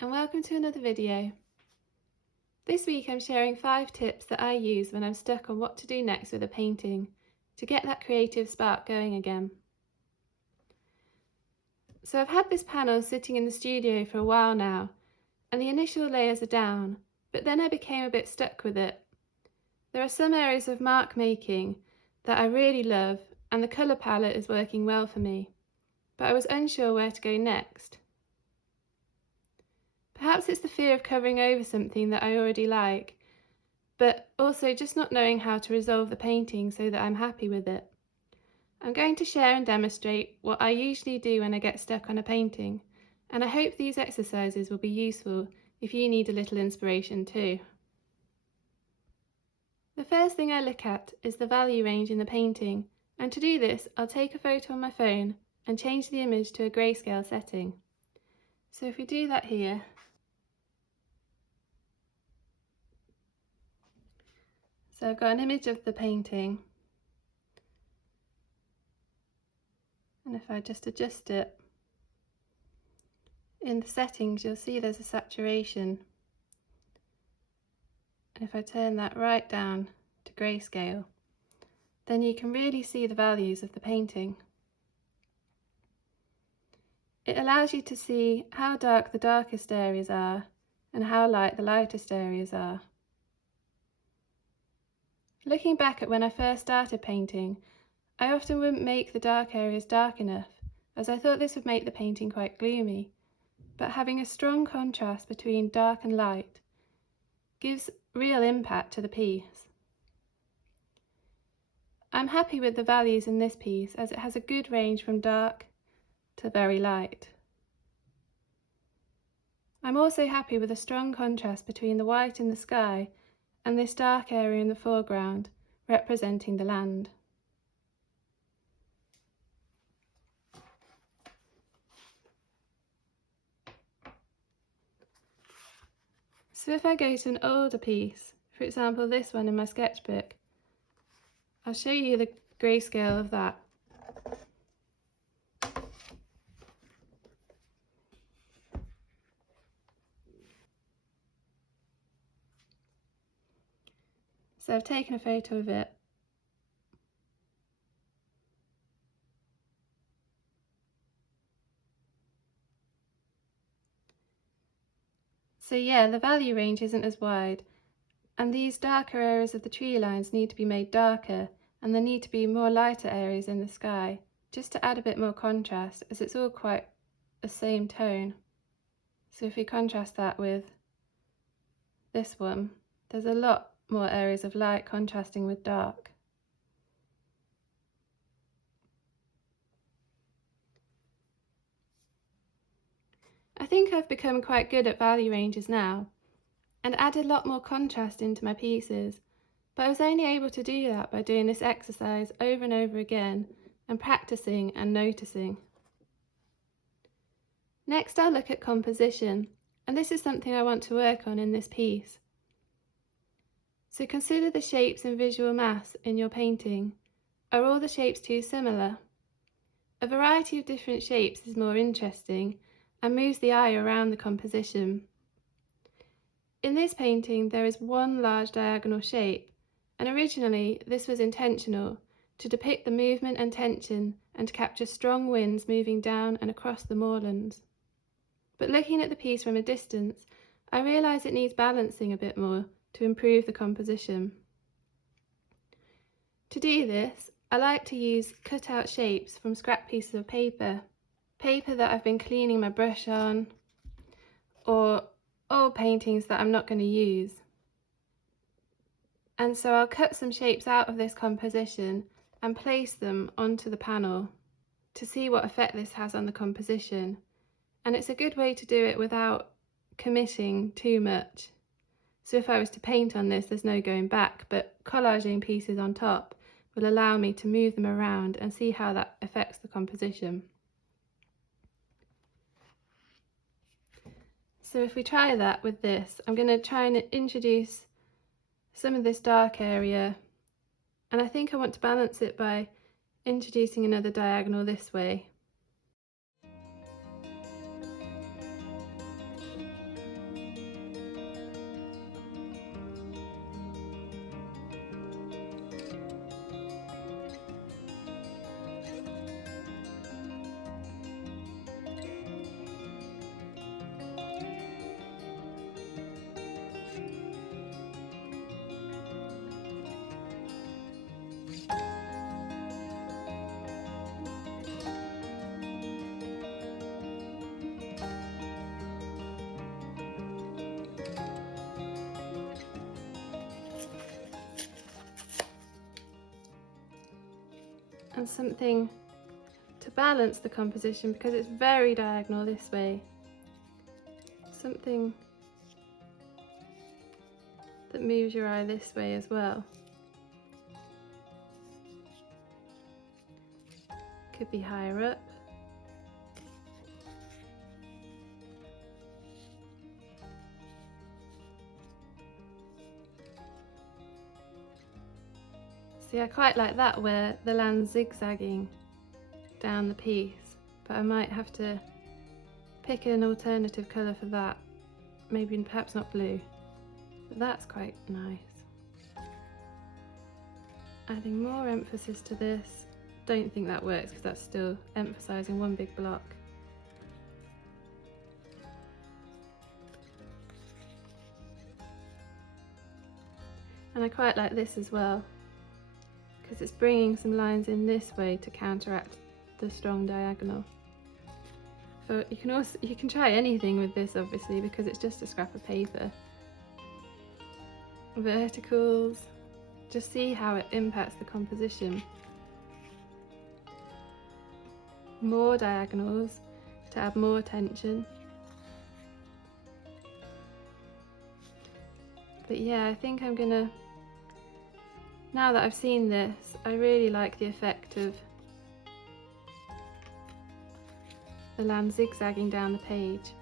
and welcome to another video. This week I'm sharing 5 tips that I use when I'm stuck on what to do next with a painting to get that creative spark going again. So I've had this panel sitting in the studio for a while now, and the initial layers are down, but then I became a bit stuck with it. There are some areas of mark making that I really love and the colour palette is working well for me, but I was unsure where to go next. Perhaps it's the fear of covering over something that I already like, but also just not knowing how to resolve the painting so that I'm happy with it. I'm going to share and demonstrate what I usually do when I get stuck on a painting, and I hope these exercises will be useful if you need a little inspiration too. The first thing I look at is the value range in the painting, and to do this I'll take a photo on my phone and change the image to a grayscale setting. So if we do that here, so I've got an image of the painting, and if I just adjust it, in the settings you'll see there's a saturation, and if I turn that right down to grayscale, then you can really see the values of the painting. It allows you to see how dark the darkest areas are and how light the lightest areas are. Looking back at when I first started painting, I often wouldn't make the dark areas dark enough, as I thought this would make the painting quite gloomy, but having a strong contrast between dark and light gives real impact to the piece. I'm happy with the values in this piece as it has a good range from dark to very light. I'm also happy with a strong contrast between the white in the sky and this dark area in the foreground representing the land. So if I go to an older piece, for example this one in my sketchbook, I'll show you the grayscale of that. So I've taken a photo of it. So yeah, the value range isn't as wide, and these darker areas of the tree lines need to be made darker, and there need to be more lighter areas in the sky, just to add a bit more contrast, as it's all quite the same tone. So if we contrast that with this one, there's a lot more areas of light contrasting with dark. I think I've become quite good at value ranges now, and add a lot more contrast into my pieces, but I was only able to do that by doing this exercise over and over again and practicing and noticing. Next I'll look at composition, and this is something I want to work on in this piece. So consider the shapes and visual mass in your painting. Are all the shapes too similar? A variety of different shapes is more interesting and moves the eye around the composition. In this painting there is one large diagonal shape, and originally this was intentional, to depict the movement and tension and to capture strong winds moving down and across the moorlands. But looking at the piece from a distance, I realise it needs balancing a bit more to improve the composition. To do this, I like to use cut-out shapes from scrap pieces of paper that I've been cleaning my brush on, or old paintings that I'm not going to use. And so I'll cut some shapes out of this composition and place them onto the panel to see what effect this has on the composition. And it's a good way to do it without committing too much. So if I was to paint on this, there's no going back, but collaging pieces on top will allow me to move them around and see how that affects the composition. So if we try that with this, I'm going to try and introduce some of this dark area, and I think I want to balance it by introducing another diagonal this way. and something to balance the composition because it's very diagonal this way. Something that moves your eye this way as well. Could be higher up. See, I quite like that where the land's zigzagging down the piece, but I might have to pick an alternative colour for that. Maybe perhaps not blue, but that's quite nice. Adding more emphasis to this. Don't think that works because that's still emphasising one big block. And I quite like this as well, because it's bringing some lines in this way to counteract the strong diagonal. So you can try anything with this obviously because it's just a scrap of paper. Verticals, just see how it impacts the composition. More diagonals to add more tension. But yeah, I think I'm gonna, now that I've seen this, I really like the effect of the land zigzagging down the page.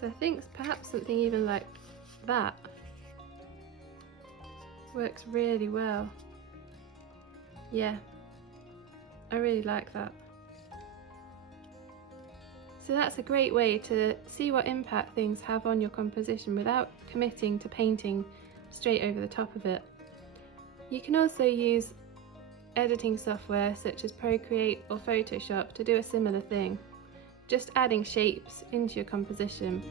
So I think perhaps something even like that works really well. Yeah, I really like that. So that's a great way to see what impact things have on your composition without committing to painting straight over the top of it. You can also use editing software such as Procreate or Photoshop to do a similar thing, just adding shapes into your composition.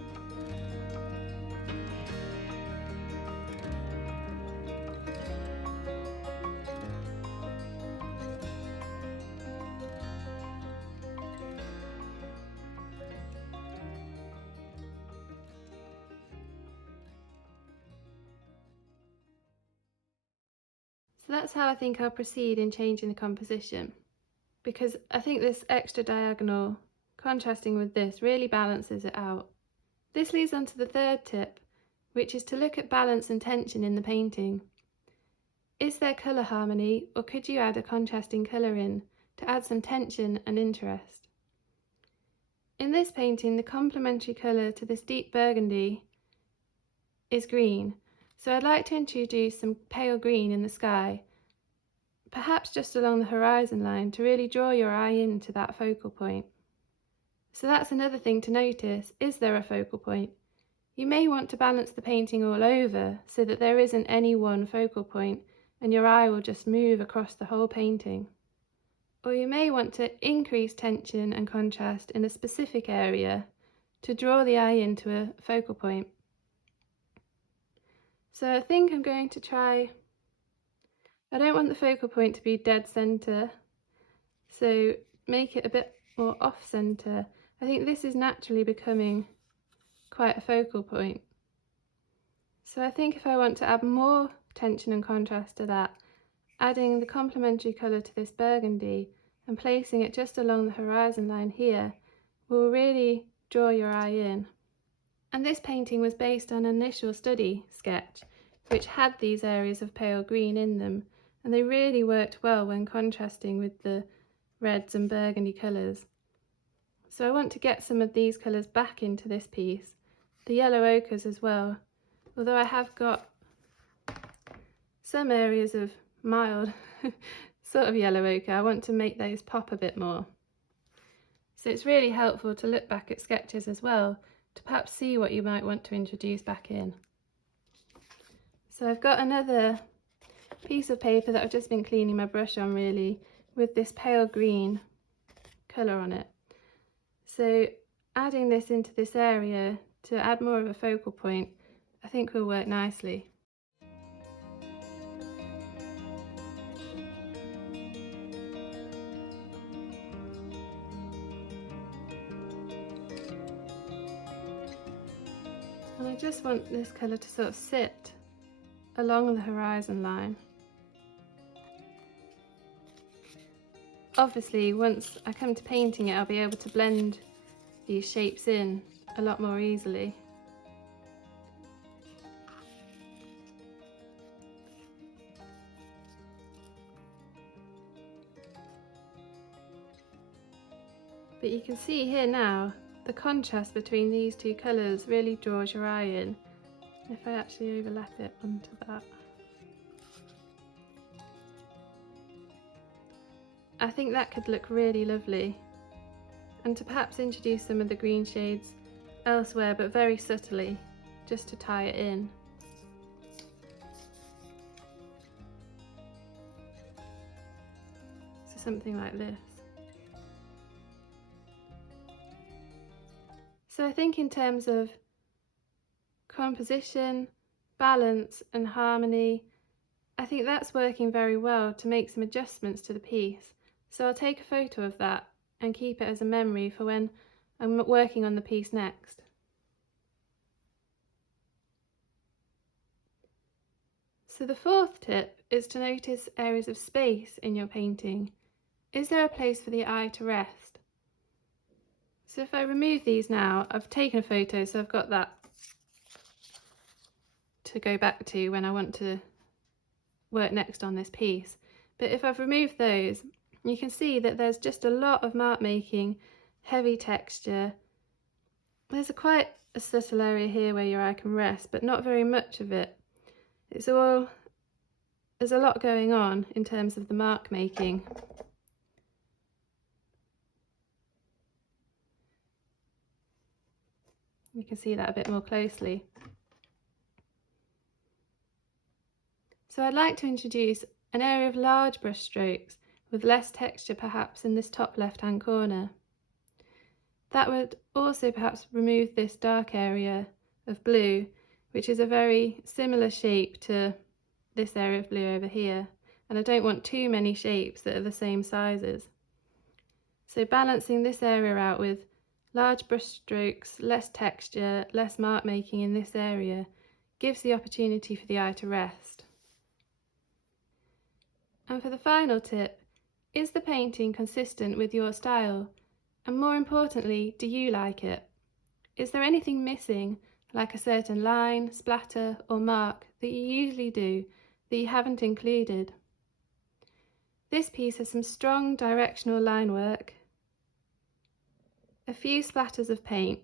So that's how I think I'll proceed in changing the composition, because I think this extra diagonal contrasting with this really balances it out. This leads on to the third tip, which is to look at balance and tension in the painting. Is there colour harmony, or could you add a contrasting colour in to add some tension and interest? In this painting, the complementary colour to this deep burgundy is green, so I'd like to introduce some pale green in the sky, perhaps just along the horizon line to really draw your eye into that focal point. So that's another thing to notice, is there a focal point? You may want to balance the painting all over so that there isn't any one focal point and your eye will just move across the whole painting. Or you may want to increase tension and contrast in a specific area to draw the eye into a focal point. So I think I'm going to try, I don't want the focal point to be dead center, so make it a bit more off center. I think this is naturally becoming quite a focal point. So I think if I want to add more tension and contrast to that, adding the complementary colour to this burgundy and placing it just along the horizon line here will really draw your eye in. And this painting was based on an initial study sketch which had these areas of pale green in them, and they really worked well when contrasting with the reds and burgundy colours. So I want to get some of these colours back into this piece, the yellow ochres as well, although I have got some areas of mild sort of yellow ochre. I want to make those pop a bit more. So it's really helpful to look back at sketches as well to perhaps see what you might want to introduce back in. So I've got another piece of paper that I've just been cleaning my brush on really, with this pale green colour on it. So adding this into this area to add more of a focal point I think will work nicely. And I just want this colour to sort of sit along the horizon line. Obviously, once I come to painting it, I'll be able to blend these shapes in a lot more easily. But you can see here now, the contrast between these two colours really draws your eye in. If I actually overlap it onto that. I think that could look really lovely. And to perhaps introduce some of the green shades elsewhere, but very subtly, just to tie it in. So something like this. So I think in terms of composition, balance and harmony, I think that's working very well to make some adjustments to the piece. So I'll take a photo of that and keep it as a memory for when I'm working on the piece next. So the fourth tip is to notice areas of space in your painting. Is there a place for the eye to rest? So if I remove these now, I've taken a photo, so I've got that to go back to when I want to work next on this piece. But if I've removed those, you can see that there's just a lot of mark making, heavy texture. There's quite a subtle area here where your eye can rest, but not very much of it. There's a lot going on in terms of the mark making. You can see that a bit more closely. So I'd like to introduce an area of large brush strokes with less texture perhaps in this top left hand corner. That would also perhaps remove this dark area of blue, which is a very similar shape to this area of blue over here, and I don't want too many shapes that are the same sizes. So balancing this area out with large brush strokes, less texture, less mark making in this area gives the opportunity for the eye to rest. And for the final tip, is the painting consistent with your style? And more importantly, do you like it? Is there anything missing, like a certain line, splatter or mark that you usually do that you haven't included? This piece has some strong directional line work, a few splatters of paint,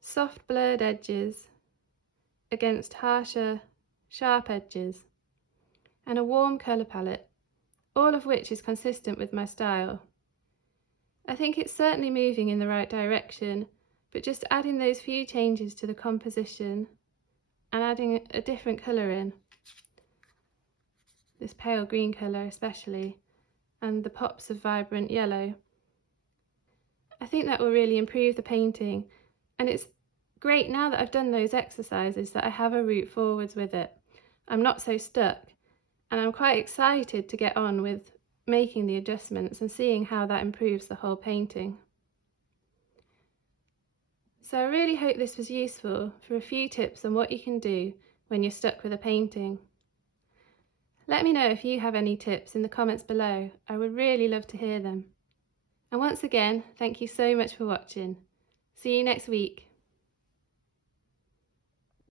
soft blurred edges against harsher, sharp edges, and a warm colour palette, all of which is consistent with my style. I think it's certainly moving in the right direction, but just adding those few changes to the composition and adding a different colour in, this pale green colour especially, and the pops of vibrant yellow. I think that will really improve the painting, and it's great now that I've done those exercises that I have a route forwards with it. I'm not so stuck, and I'm quite excited to get on with making the adjustments and seeing how that improves the whole painting. So I really hope this was useful for a few tips on what you can do when you're stuck with a painting. Let me know if you have any tips in the comments below. I would really love to hear them. And once again, thank you so much for watching. See you next week.